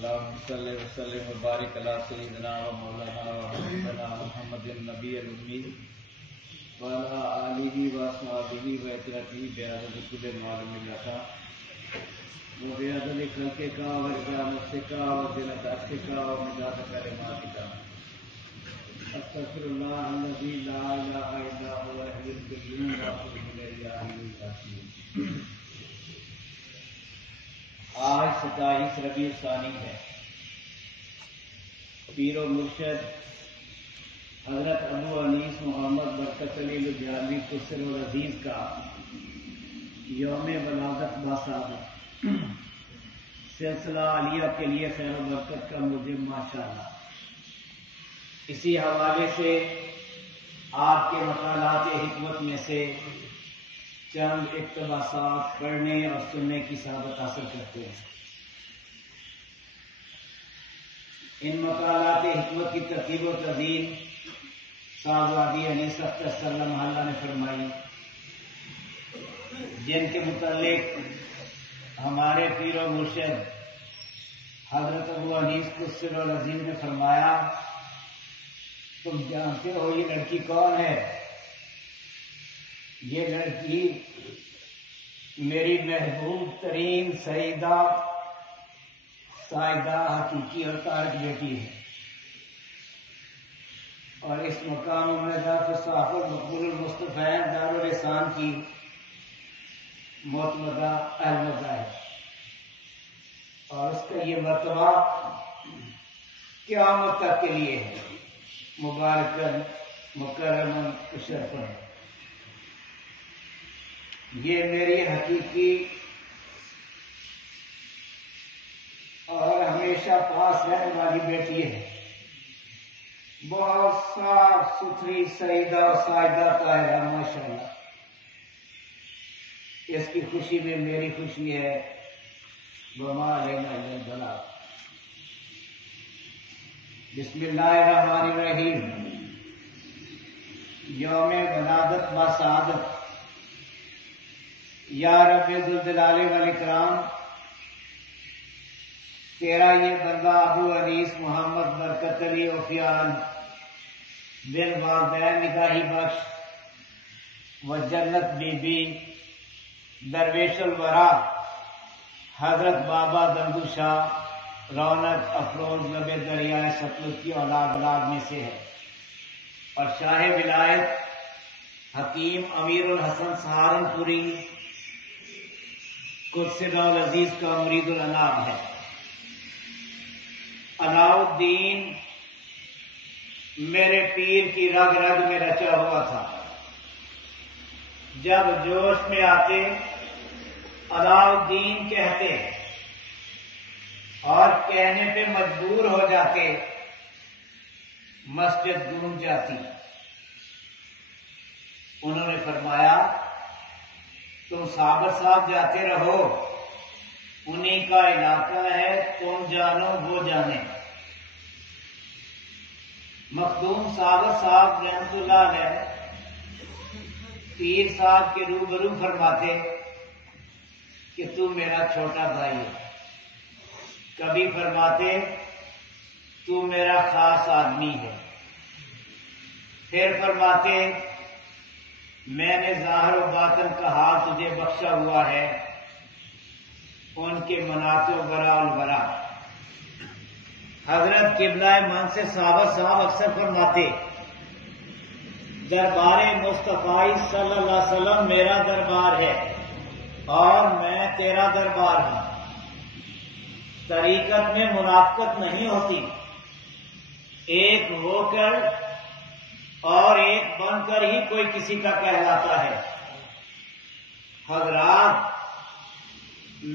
اللهم صل وسلم وبارك على سيدنا ومولانا وحبيبنا محمد النبي الأمي وعلى آله وأصحابه وعترته بعدد كل معلوم لك وبعدد خلقك ورضا نفسك وزنة عرشك ومداد كلماتك استغفر الله الذي لا إله إلا هو الحي القيوم وأتوب إليه يا حي يا قيوم۔ آج 27 ربیع الثانی ہے۔ پیر و مرشد حضرت ابو انیس محمد برکت علی لدھیانوی قصر العزیز کا یوم ولادت باسعادت سلسلہ عالیہ کے لیے خیر و برکت کا موجب ماشاءاللہ۔ اسی حوالے سے آپ کے مقالات حکمت میں سے چند اقتباسات پڑھنے اور سننے کی سعادت حاصل کرتے ہیں۔ ان مقالات حکمت کی ترتیب و تدوین صاحب وادی انیس اختر صلی اللہ محلہ نے فرمائی، جن کے متعلق ہمارے پیر و مرشد حضرت ابو انیس قصر العزیز نے فرمایا، تم جانتے ہو یہ لڑکی کون ہے؟ یہ لڑکی میری محبوب ترین سیدہ سائدہ حقیقی اور طارق بیٹی ہے، اور اس مقام عمدہ فصاحت المقبول المصطفین دارالحسان کی معتمدہ احمدہ ہے، اور اس کا یہ مرتبہ قیامت تک کے لیے ہے، مبارکن مکرمن مشرفن ہے۔ یہ میری حقیقی اور ہمیشہ پاس رہنے والی بیٹی ہے، بہت صاف ستھری سیدہ سائدہ طاہرہ ماشاءاللہ۔ اس کی خوشی میں میری خوشی ہے، وما علینا الا البلاغ۔ بسم اللہ الرحمن الرحیم۔ یوم ولادت باسعادت۔ یا رب ذوالجلال والاکرام، تیرا یہ بندہ ابو انیس محمد برکت علی اوفیان بن والدین نگاہی بخش و جنت بی بی درویش الورا حضرت بابا دندو شاہ رونق افروز لب دریائے ستلج کی اولاد میں سے ہے، اور شاہ ولایت حکیم امیر الحسن سہارنپوری قدس العزیز کا مرید الانام ہے۔ علاء الدین میرے پیر کی رگ رگ میں رچا ہوا تھا، جب جوش میں آتے علاء الدین کہتے اور کہنے پہ مجبور ہو جاتے، مسجد گونج جاتی۔ انہوں نے فرمایا، تم صابر صاحب جاتے رہو، انہی کا علاقہ ہے، تم جانو وہ جانے۔ مخدوم صابر صاحب رحمت اللہ علیہ پیر صاحب کے روبرو فرماتے کہ تو میرا چھوٹا بھائی ہے، کبھی فرماتے تو میرا خاص آدمی ہے، پھر فرماتے میں نے ظاہر و باطن کا حال تجھے بخشا ہوا ہے، ان کے مناتے و برا البرا۔ حضرت قبلہ منصب صابر صاحب اکثر فرماتے، دربار مصطفیٰ صلی اللہ علیہ وسلم میرا دربار ہے اور میں تیرا دربار ہوں۔ طریقت میں منافقت نہیں ہوتی، ایک ہو کر اور ایک بن کر ہی کوئی کسی کا کہلاتا ہے۔ حضرات،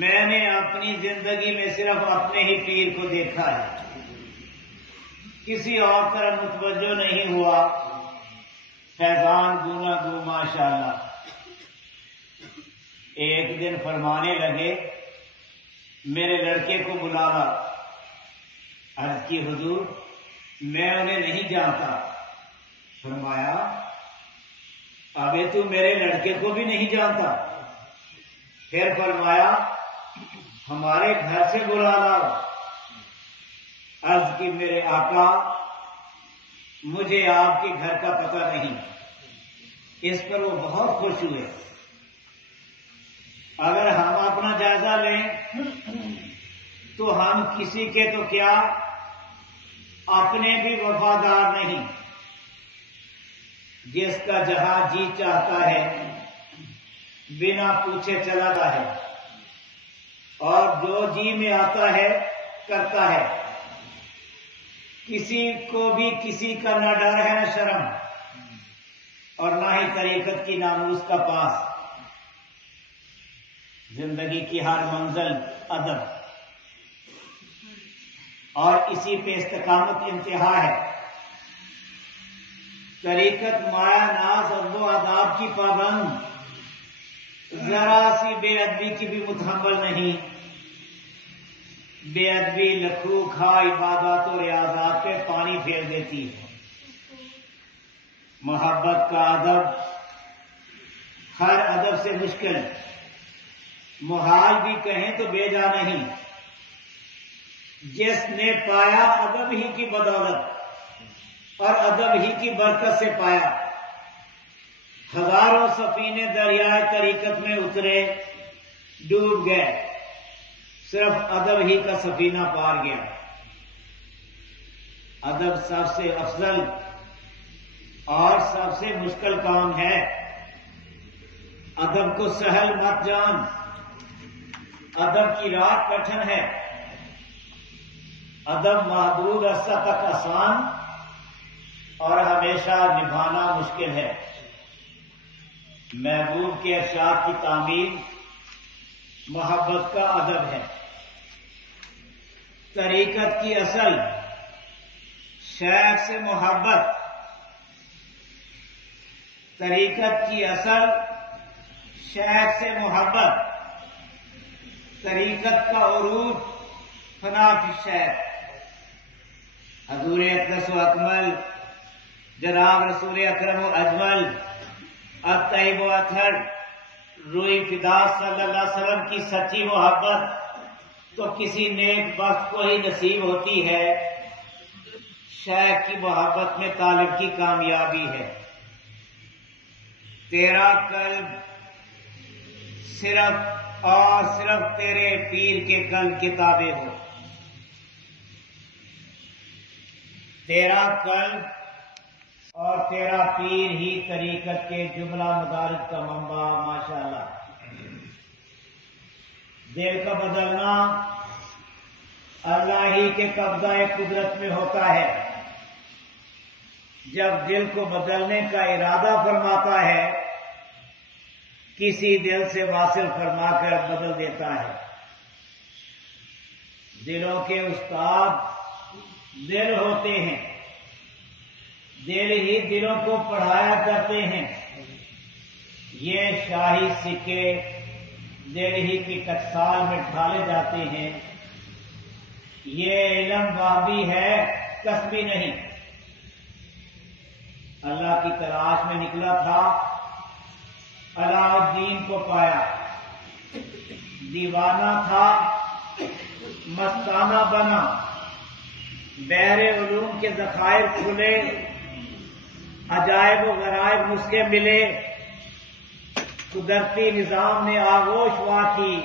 میں نے اپنی زندگی میں صرف اپنے ہی پیر کو دیکھا ہے، کسی اور طرف متوجہ نہیں ہوا۔ فیضان گونا گو ماشاءاللہ۔ ایک دن فرمانے لگے، میرے لڑکے کو بلانا۔ عرض کی، حضور میں انہیں نہیں جانتا۔ فرمایا، ابھی تو میرے لڑکے کو بھی نہیں جانتا؟ پھر فرمایا، ہمارے گھر سے بلا لاؤ۔ عرض کی میرے آقا مجھے آپ کے گھر کا پتہ نہیں. اس پر وہ بہت خوش ہوئے. اگر ہم اپنا جائزہ لیں تو ہم کسی کے تو کیا اپنے بھی وفادار نہیں. جس کا جہاں جی چاہتا ہے بنا پوچھے چلاتا ہے اور جو جی میں آتا ہے کرتا ہے. کسی کو بھی کسی کا نہ ڈر ہے نہ شرم اور نہ ہی طریقت کی ناموس کا پاس. زندگی کی ہر منزل ادب اور اسی پہ استقامت انتہا ہے. طریقت مایا ناز ادب و آداب کی پابند ذرا سی بے ادبی کی بھی متحمل نہیں. بے ادبی لکھو کھا عبادات و ریاضات پہ پانی پھیر دیتی ہے. محبت کا ادب ہر ادب سے مشکل، محال بھی کہیں تو بیجا نہیں. جس نے پایا ادب ہی کی بدولت اور ادب ہی کی برکت سے پایا. ہزاروں سفینے دریائے طریقت میں اترے ڈوب گئے، صرف ادب ہی کا سفینہ پار گیا. ادب سب سے افضل اور سب سے مشکل کام ہے. ادب کو سہل مت جان، ادب کی راہ کٹھن ہے. ادب محدود عرصہ تک آسان اور ہمیشہ نبھانا مشکل ہے. محبوب کے ارشاد کی تعمیر محبت کا ادب ہے. طریقت کی اصل شیخ سے محبت، طریقت کی اصل شیخ سے محبت، طریقت کا عروج فنا فی الشیخ. حضور اقدس و اکمل جناب رسول اکرم و اجمل الطیب و اطہر روئی فدا صلی اللہ علیہ وسلم کی سچی محبت تو کسی نیک بخت کو ہی نصیب ہوتی ہے. شیخ کی محبت میں طالب کی کامیابی ہے. تیرا قلب صرف اور صرف تیرے پیر کے قلب کی تابع ہو. تیرا قلب اور تیرا پیر ہی طریقت کے جملہ مدارج کا منبع. ماشاءاللہ. دل کا بدلنا اللہ ہی کے قبضہ قدرت میں ہوتا ہے. جب دل کو بدلنے کا ارادہ فرماتا ہے کسی دل سے واصل فرما کر بدل دیتا ہے. دلوں کے استاد دل ہوتے ہیں، دل ہی دلوں کو پڑھایا کرتے ہیں. یہ شاہی سکے دل ہی کی ٹکسال میں ڈھالے جاتے ہیں. یہ علم وابی ہے کسبی نہیں. اللہ کی تلاش میں نکلا تھا، علاء الدین کو پایا. دیوانہ تھا، مستانہ بنا. بحر علوم کے ذخائر کھلے، عجائب و غرائب نسخے ملے. قدرتی نظام نے آغوش واٹھی،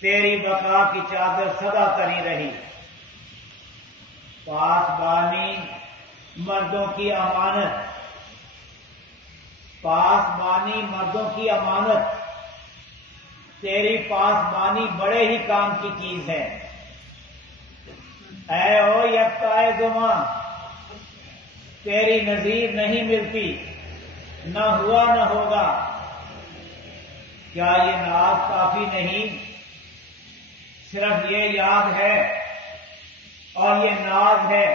تیری بقا کی چادر سدا تری رہی. پاسبانی مردوں کی امانت، پاسبانی مردوں کی امانت. تیری پاسبانی بڑے ہی کام کی چیز ہے. اے او یکتائے زماں، تیری نظیر نہیں ملتی، نہ ہوا نہ ہوگا. کیا یہ ناز کافی نہیں؟ صرف یہ یاد ہے اور یہ ناز ہے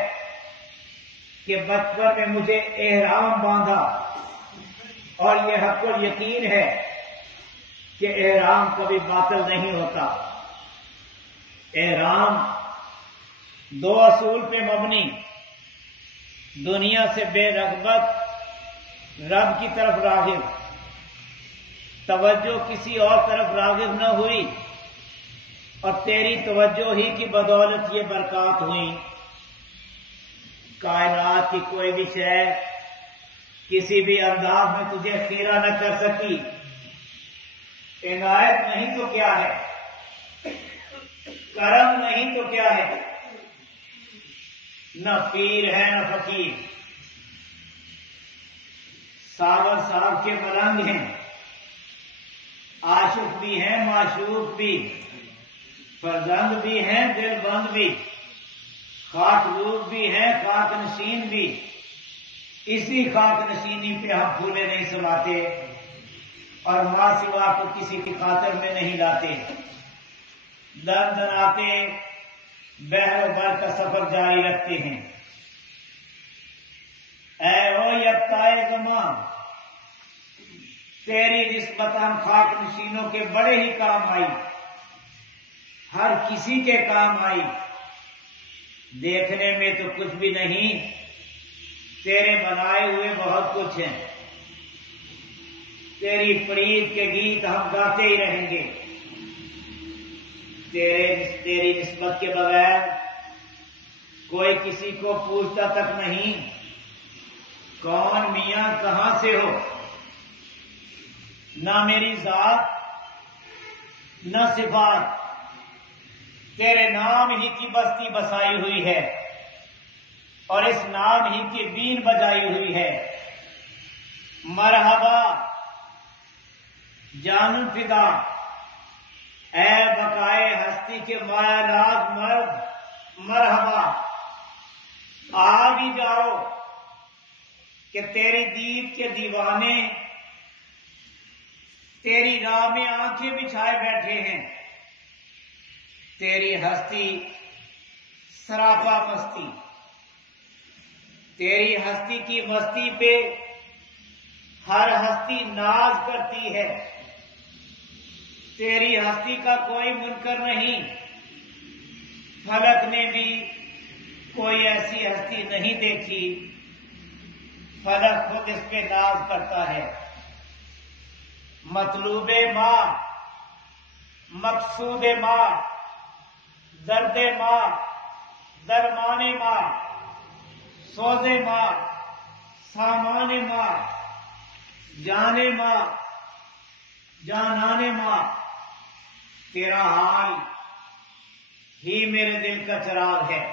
کہ بچپن میں مجھے احرام باندھا، اور یہ حق یقین ہے کہ احرام کبھی باطل نہیں ہوتا. احرام دو اصول پہ مبنی، دنیا سے بے رغبت، رب کی طرف راغب. توجہ کسی اور طرف راغب نہ ہوئی اور تیری توجہ ہی کی بدولت یہ برکات ہوئی. کائنات کی کوئی بھی شے کسی بھی انداز میں تجھے خیرہ نہ کر سکی. عنایت نہیں تو کیا ہے، کرم نہیں تو کیا ہے. نہ پیر ہے نہ فقیر، ساور صاحب کے ملنگ ہیں، عاشق بھی ہیں معشوق بھی، فرزند بھی ہیں دل بند بھی، خاک روب بھی ہیں خاک نشین بھی. اسی خاک نشینی پہ ہم پھولے نہیں سماتے اور ماں سوا کو کسی کی خاطر میں نہیں لاتے. دن دناتے بحر بر کا سفر جاری رکھتے ہیں. اے او یکتائے زمان، تیری نسبت ہم خاک نشینوں کے بڑے ہی کام آئی، ہر کسی کے کام آئی. دیکھنے میں تو کچھ بھی نہیں، تیرے بنائے ہوئے بہت کچھ ہیں. تیری فرید کے گیت ہم گاتے ہی رہیں گے. تیری نسبت کے بغیر کوئی کسی کو پوچھتا تک نہیں کون میاں کہاں سے ہو. نہ میری ذات نہ صفات، تیرے نام ہی کی بستی بسائی ہوئی ہے اور اس نام ہی کی بین بجائی ہوئی ہے. مرحبا جان فدا، اے بقائے ہستی کے مایا ناز مرد، مرحبا. آ بھی جاؤ کہ تیری دید کے دیوانے تیری راہ میں آنکھیں بچھائے بیٹھے ہیں. تیری ہستی سراپا مستی، تیری ہستی کی مستی پہ ہر ہستی ناز کرتی ہے. تیری ہستی کا کوئی منکر نہیں، فلک نے بھی کوئی ایسی ہستی نہیں دیکھی، فلک خود اس پہ ناز کرتا ہے. مطلوب ماں، مقصود ماں، درد ماں، درمان ماں، سوز ماں، سامان ماں، جان ماں، جانان ماں. تیرا حال ہی میرے دل کا چراغ ہے.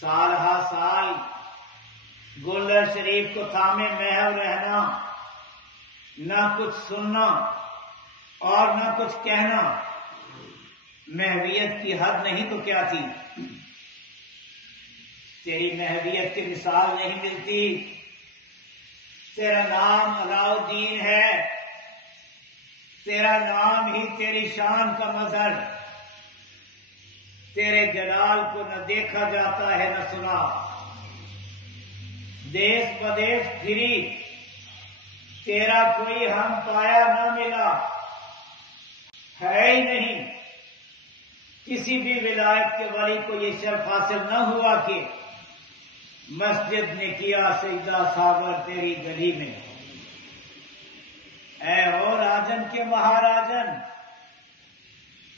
سال ہا سال گلر شریف کو تھامے محو رہنا، نہ کچھ سننا اور نہ کچھ کہنا. محویت کی حد نہیں تو کیا تھی. تیری محویت کی مثال نہیں ملتی. تیرا نام علاء الدین ہے، تیرا نام ہی تیری شان کا مظہر. تیرے جلال کو نہ دیکھا جاتا ہے نہ سنا. دیس بدیس پھری، تیرا کوئی ہم پایا نہ ملا. ہے ہی نہیں کسی بھی ولایت کے ولی کو یہ شرف حاصل نہ ہوا کہ مسجد نے کیا سجدہ ساور تیری گلی میں. اے او راجن کے مہاراجن،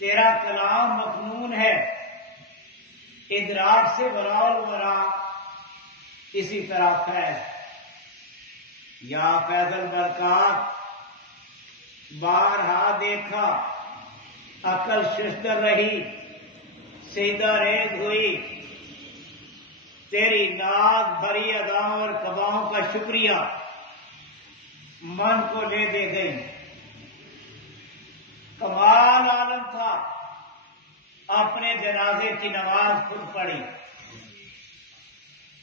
تیرا کلام مخنون ہے، ادراک سے وراء ورا اسی طرح فیض. یا فیض البرکات بارہا دیکھا، عقل ششدر رہی، سیدہ ریز ہوئی. تیری ناز بھری اداؤں اور قباؤں کا شکریہ من کو لے دے گئی. کمال عالم تھا، اپنے جنازے کی نماز خود پڑھی.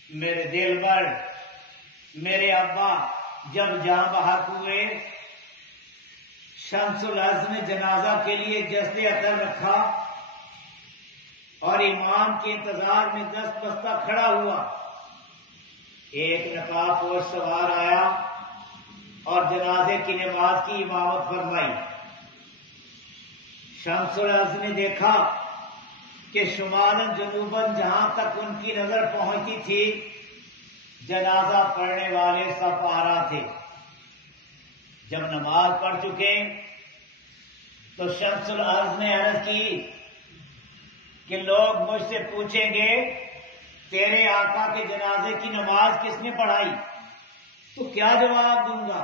میرے دل بر میرے ابا جب جاں بحق ہوئے، شمس الحسن نے جنازہ کے لیے جسد عطر رکھا اور امام کے انتظار میں دست بستہ کھڑا ہوا. ایک نقاب پوش سوار آیا اور جنازے کی نماز کی امامت فرمائی. شمس الحسن نے دیکھا کہ شمالاً جنوباً جہاں تک ان کی نظر پہنچتی تھی جنازہ پڑھنے والے سب آرا تھے. جب نماز پڑھ چکے تو شمس الارض نے عرض کی کہ لوگ مجھ سے پوچھیں گے تیرے آقا کے جنازے کی نماز کس نے پڑھائی، تو کیا جواب دوں گا؟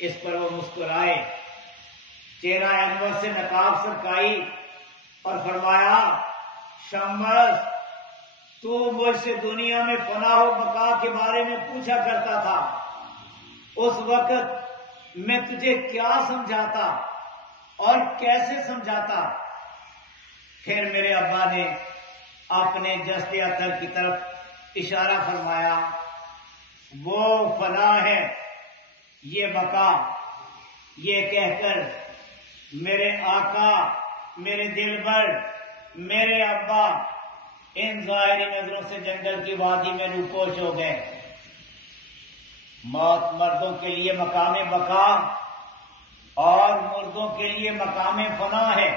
اس پر وہ مسکرائے، چہرہ انور سے نقاب سرکائی اور فرمایا شمس تو مجھ سے دنیا میں فنا و بقا کے بارے میں پوچھا کرتا تھا، اس وقت میں تجھے کیا سمجھاتا اور کیسے سمجھاتا؟ پھر میرے ابا نے اپنے جسد اطہر کی طرف اشارہ فرمایا، وہ فنا ہے یہ بقا، یہ کہہ کر میرے آقا، میرے دلبر، میرے ابا ان ظاہری نظروں سے جنگل کی وادی میں روپوش ہو گئے۔ موت مردوں کے لیے مقام بقا اور مردوں کے لیے مقام فنا ہے۔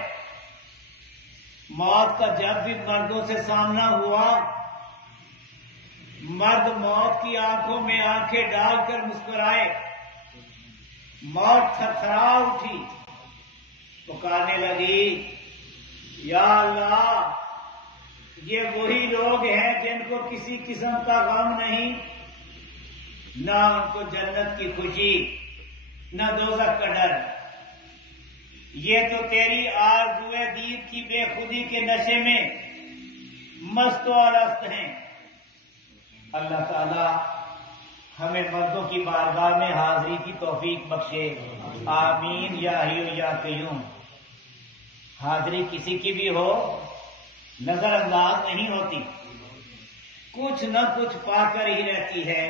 موت کا جب بھی مردوں سے سامنا ہوا، مرد موت کی آنکھوں میں آنکھیں ڈال کر مسکرائے، موت تھرتھرا اٹھی، پکارنے لگی یا اللہ، یہ وہی لوگ ہیں جن کو کسی قسم کا غم نہیں، نہ ان کو جنت کی خوشی نہ دوزخ کا ڈر، یہ تو تیری آرزوئے دید کی بے خودی کے نشے میں مست و الست ہیں۔ اللہ تعالی ہمیں مردوں کی بارگاہ میں حاضری کی توفیق بخشے، آمین یا حی یا قیوم۔ حاضری کسی کی بھی ہو نظر انداز نہیں ہوتی، کچھ نہ کچھ پا کر ہی رہتی ہے،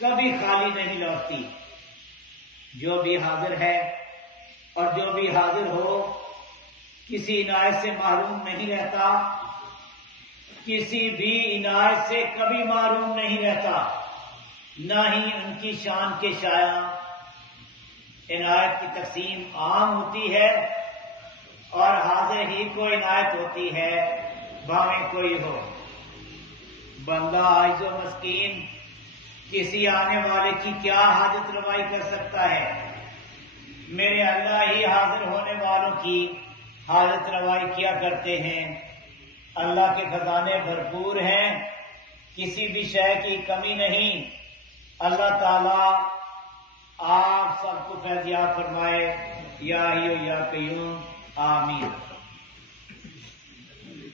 کبھی خالی نہیں لوٹتی۔ جو بھی حاضر ہے اور جو بھی حاضر ہو کسی عنایت سے محروم نہیں رہتا، کسی بھی عنایت سے کبھی محروم نہیں رہتا، نہ ہی ان کی شان کے شایان۔ عنایت کی تقسیم عام ہوتی ہے اور حاضر ہی کو عنایت ہوتی ہے، بھاویں کوئی ہو۔ بندہ عاجز و مسکین کسی آنے والے کی کیا حاجت روائی کر سکتا ہے؟ میرے اللہ ہی حاضر ہونے والوں کی حاجت روائی کیا کرتے ہیں۔ اللہ کے خزانے بھرپور ہیں، کسی بھی شے کی کمی نہیں۔ اللہ تعالی آپ سب کو فیضیاب فرمائے، یا حی یا قیوم، آمین۔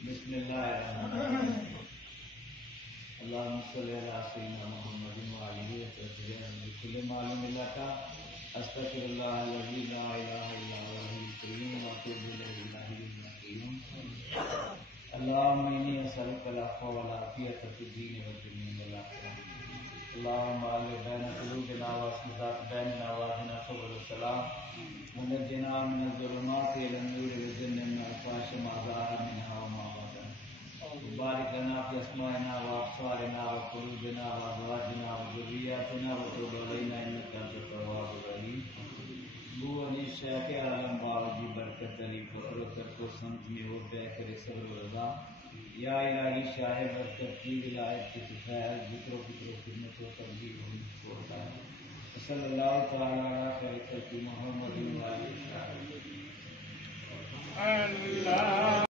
بسم اللہ الرحمن الرحیم، اللہم صلی علی سیدنا محمد وعلیہ وسلم بكل معلوم لك استغفر اللہ الذی لا الہ الا هو الحی القیوم واتوب الیہ الحی القیوم۔ اللہم انی اسألک العفو والعافیۃ فی الدین والدنیا والآخرہ۔ اللہم الف بین قلوبنا واصلح ذات بیننا واہدنا سبل السلام ونجنا من الظلمات الی النور وجنبنا من الفحش ما ظہر منها وما بطن وبارک لنا فی اسمائنا وابصارنا وقلوبنا وازواجنا وذریاتنا وتب علینا انک انت التواب الرحیم۔ بو علی شیخ عالم باوجی برکت علی فخر و ترک و سمت میں ہو بے کر صبر و رضا، یا الہی شاہ برکت کی ولایت کی تفیض ذکر و فکر و خدمت و تبلیغ و نصف و ہدایت۔ صلی اللہ تعالی علی خیر خلق محمد و علیہ وسلم۔